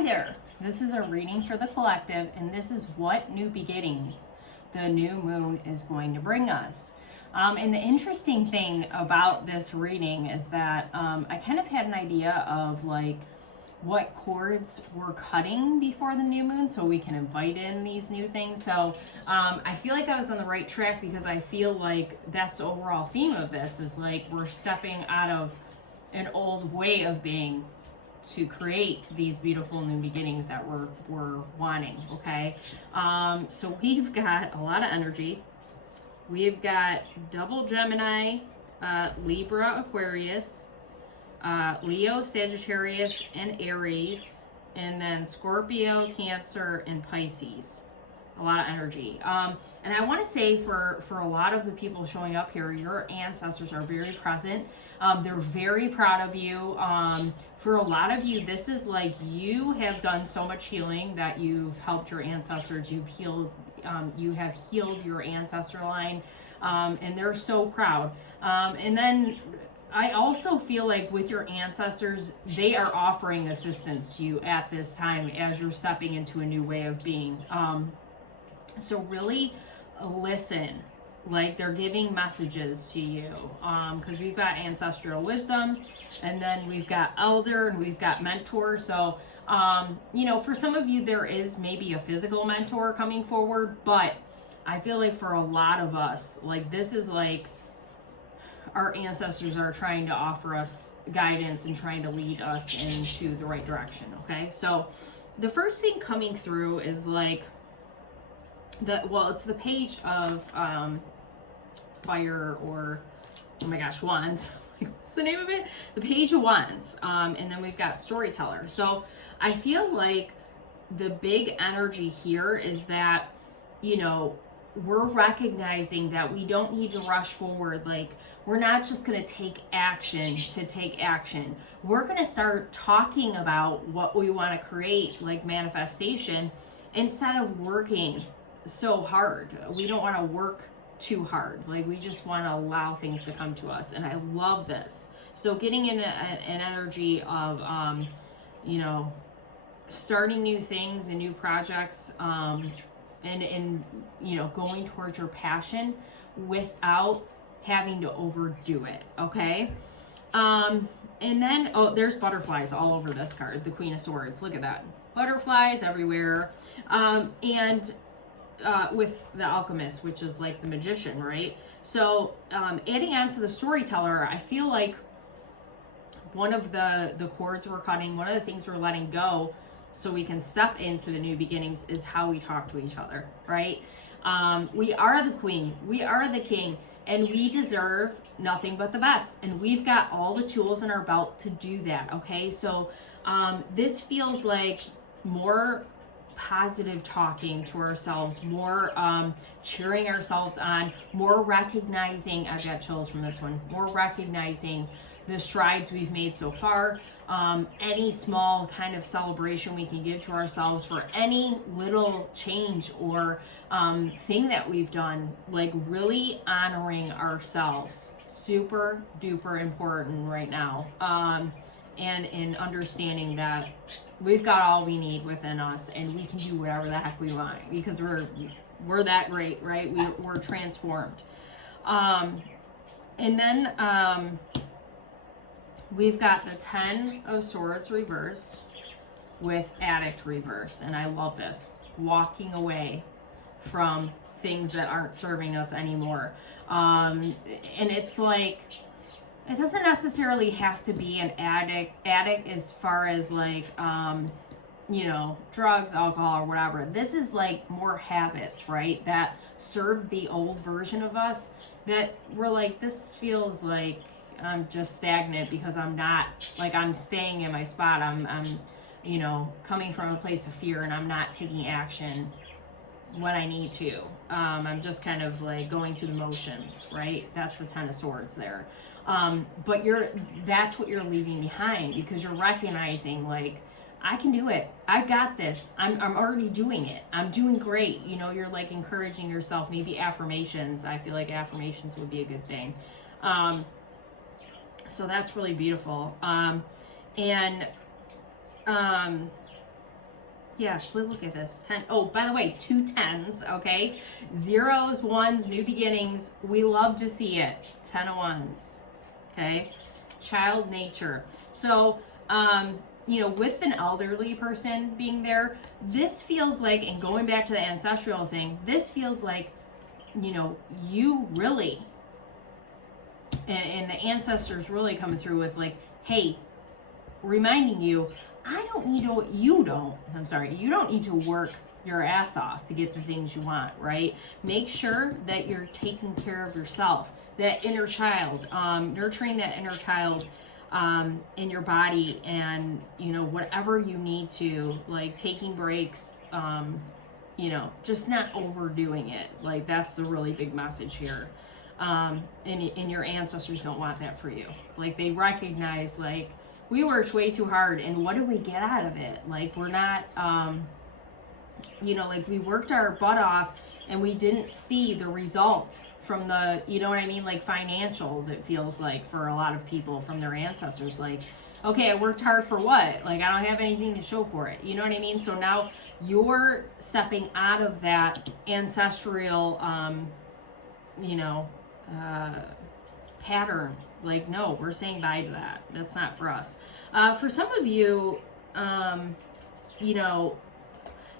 Hi there. This is a reading for the collective, and this is what new beginnings the new moon is going to bring us. And the interesting thing about this reading is that I kind of had an idea of like what chords we're cutting before the new moon so we can invite in these new things. So I feel like I was on the right track because I feel like that's the overall theme of this is like we're stepping out of an old way of being to create these beautiful new beginnings that we're wanting. Okay, so we've got a lot of energy. We've got double Gemini, Libra, Aquarius, Leo, Sagittarius, and Aries, and then Scorpio, Cancer, and Pisces. A lot of energy. And I want to say for a lot of the people showing up here, your ancestors are very present. They're very proud of you. For a lot of you, this is like you have done so much healing that you've helped your ancestors. You've healed. You have healed your ancestor line, and they're so proud. And then I also feel like with your ancestors, they are offering assistance to you at this time as you're stepping into a new way of being. So really listen, like they're giving messages to you, because we've got ancestral wisdom, and then we've got elder, and we've got mentor. So, you know, for some of you, there is maybe a physical mentor coming forward, but I feel like for a lot of us, like this is like our ancestors are trying to offer us guidance and trying to lead us into the right direction. Okay, so the first thing coming through is like it's the page of fire, or oh my gosh, wands. What's the name of it? The page of wands. And then we've got storyteller. So I feel like the big energy here is that, you know, we're recognizing that we don't need to rush forward. Like we're not just going to take action to take action. We're going to start talking about what we want to create, like manifestation, instead of working so hard. We don't want to work too hard. Like we just want to allow things to come to us. And I love this. So getting in an energy of, you know, starting new things and new projects, and you know, going towards your passion without having to overdo it. Okay. And then, oh, there's butterflies all over this card, the Queen of Swords. Look at that. Butterflies everywhere. And with the alchemist, which is like the magician, right? So adding on to the storyteller, I feel like one of the cords we're cutting, one of the things we're letting go so we can step into the new beginnings is how we talk to each other, right? We are the queen, we are the king, and we deserve nothing but the best. And we've got all the tools in our belt to do that, okay? So this feels like more positive talking to ourselves, more cheering ourselves on, more recognizing, I've got chills from this one, more recognizing the strides we've made so far, any small kind of celebration we can give to ourselves for any little change or thing that we've done, like really honoring ourselves, super duper important right now. And in understanding that we've got all we need within us and we can do whatever the heck we want because we're that great, right? We're transformed. And then we've got the 10 of Swords reverse with Addict reverse. And I love this. Walking away from things that aren't serving us anymore. And it's like, it doesn't necessarily have to be an addict as far as like, you know, drugs, alcohol, or whatever. This is like more habits, right? That serve the old version of us that we're like, this feels like I'm just stagnant because I'm not, like I'm staying in my spot. I'm you know, coming from a place of fear and I'm not taking action when I need to. I'm just kind of like going through the motions, right? That's the 10 of Swords there. But that's what you're leaving behind because you're recognizing like, I can do it. I got this. I'm already doing it. I'm doing great. You know, you're like encouraging yourself, maybe affirmations. I feel like affirmations would be a good thing. So that's really beautiful. And Yeah, look at this. 10. Oh, by the way, 2 10s, okay? 0s, 1s, new beginnings. We love to see it. 10 of Wands, okay? Child nature. So, you know, with an elderly person being there, this feels like, and going back to the ancestral thing, this feels like, you know, you really, and the ancestors really coming through with like, hey, reminding you, I don't need to, you don't need to work your ass off to get the things you want, right? Make sure that you're taking care of yourself, that inner child, nurturing that inner child in your body, and, you know, whatever you need to, like taking breaks, you know, just not overdoing it. Like, that's a really big message here. And your ancestors don't want that for you. Like, they recognize, like, we worked way too hard, and what did we get out of it? Like, we're not, you know, like, we worked our butt off and we didn't see the result from the, you know what I mean? Like, financials, it feels like, for a lot of people from their ancestors. Like, okay, I worked hard for what? Like, I don't have anything to show for it. You know what I mean? So now you're stepping out of that ancestral, you know, pattern. Like, no, we're saying bye to that. That's not for us. For some of you, you know,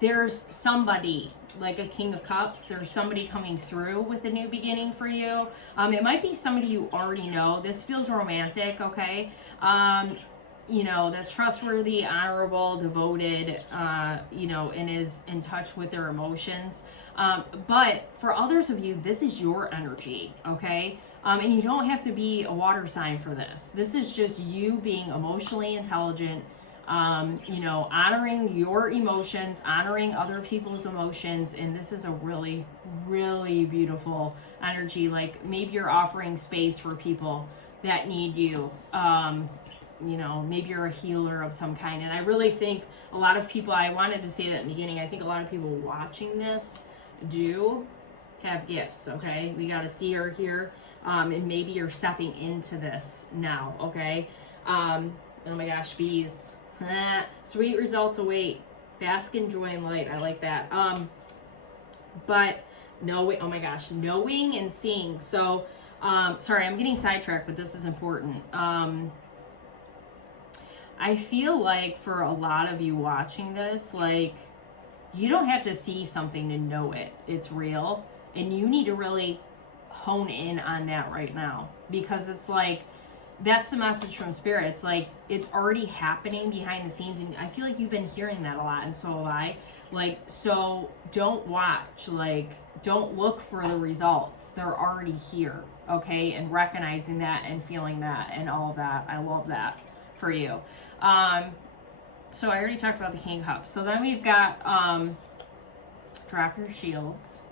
there's somebody, like a King of Cups, there's somebody coming through with a new beginning for you. It might be somebody you already know. This feels romantic, okay? You know, that's trustworthy, honorable, devoted, you know, and is in touch with their emotions. But for others of you, this is your energy, okay? And you don't have to be a water sign for this. This is just you being emotionally intelligent, you know, honoring your emotions, honoring other people's emotions. And this is a really, really beautiful energy. Like, maybe you're offering space for people that need you. You know, maybe you're a healer of some kind. And I really think a lot of people, I wanted to say that in the beginning, I think a lot of people watching this do have gifts, okay? We got to see or hear. And maybe you're stepping into this now, okay? Oh my gosh, bees. Sweet results await. Bask in joy and light. I like that. But knowing, oh my gosh, knowing and seeing. So, sorry, I'm getting sidetracked, but this is important. I feel like for a lot of you watching this, like, you don't have to see something to know it's real. And you need to really hone in on that right now, because it's like, that's the message from Spirit. It's like, it's already happening behind the scenes, and I feel like you've been hearing that a lot, and so have I. Like, so don't watch, like, don't look for the results. They're already here, okay? And recognizing that and feeling that and all of that. I love that for you. So I already talked about the King of Cups. So then we've got drop your shields.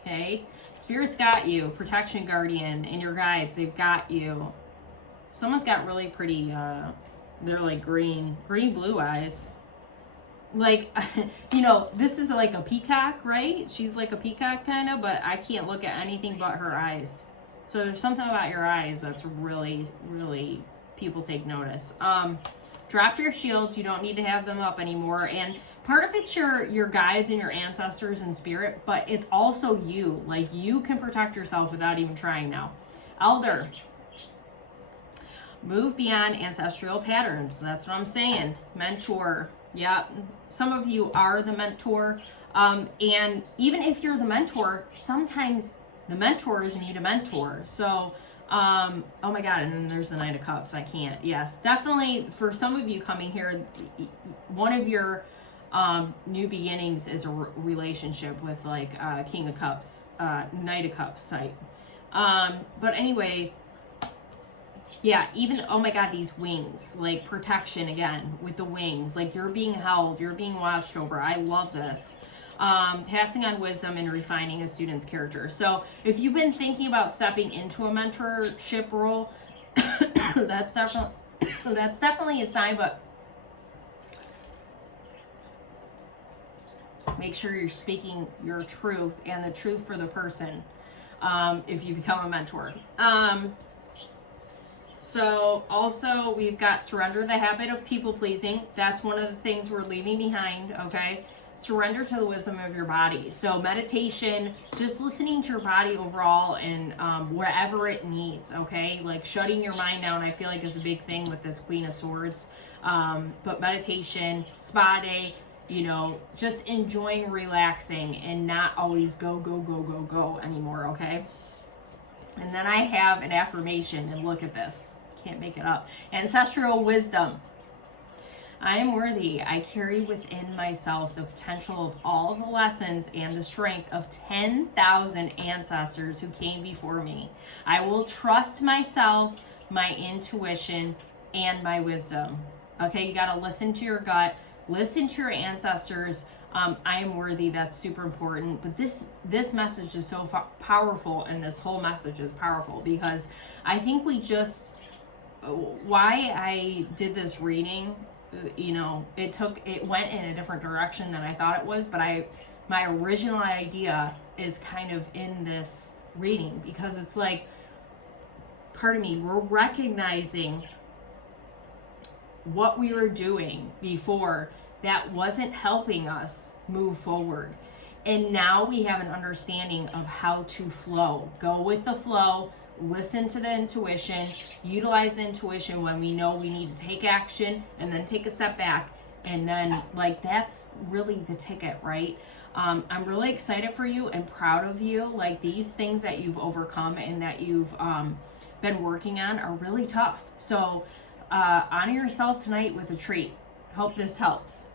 Okay, Spirit's got you. Protection, guardian, and your guides, they've got you. Someone's got really pretty, they're like green blue eyes. Like, you know, this is like a peacock, right? She's like a peacock kind of, but I can't look at anything but her eyes. So there's something about your eyes that's really, really, people take notice. Drop your shields. You don't need to have them up anymore. And part of it's your guides and your ancestors and spirit, but it's also you. Like, you can protect yourself without even trying now. Elder. Move beyond ancestral patterns. That's what I'm saying. Mentor. Yeah. Some of you are the mentor. And even if you're the mentor, sometimes the mentors need a mentor. So, oh my God, and then there's the Knight of Cups. I can't. Yes, definitely for some of you coming here, one of your new beginnings is a relationship with like King of Cups, Knight of Cups type. But anyway, yeah, even, oh my God, these wings, like protection again with the wings, like you're being held, you're being watched over. I love this. Passing on wisdom and refining a student's character. So if you've been thinking about stepping into a mentorship role, that's definitely a sign, but make sure you're speaking your truth and the truth for the person if you become a mentor. So also we've got surrender the habit of people pleasing. That's one of the things we're leaving behind, okay? Surrender to the wisdom of your body. So meditation, just listening to your body overall and whatever it needs, okay? Like shutting your mind down, I feel like is a big thing with this Queen of Swords. But meditation, spa day, you know, just enjoying relaxing and not always go anymore, okay? And then I have an affirmation, and look at this. Can't make it up. Ancestral wisdom. I am worthy. I carry within myself the potential of all of the lessons and the strength of 10,000 ancestors who came before me. I will trust myself, my intuition, and my wisdom. Okay, you got to listen to your gut, listen to your ancestors. I am worthy. That's super important. But this message is so powerful, and this whole message is powerful because I think we just, why I did this reading, you know, it went in a different direction than I thought it was, but my original idea is kind of in this reading because it's like, pardon me, we're recognizing what we were doing before that wasn't helping us move forward. And now we have an understanding of how to flow. Go with the flow, listen to the intuition, utilize the intuition when we know we need to take action and then take a step back. And then like, that's really the ticket, right? I'm really excited for you and proud of you. Like these things that you've overcome and that you've been working on are really tough. So honor yourself tonight with a treat. Hope this helps.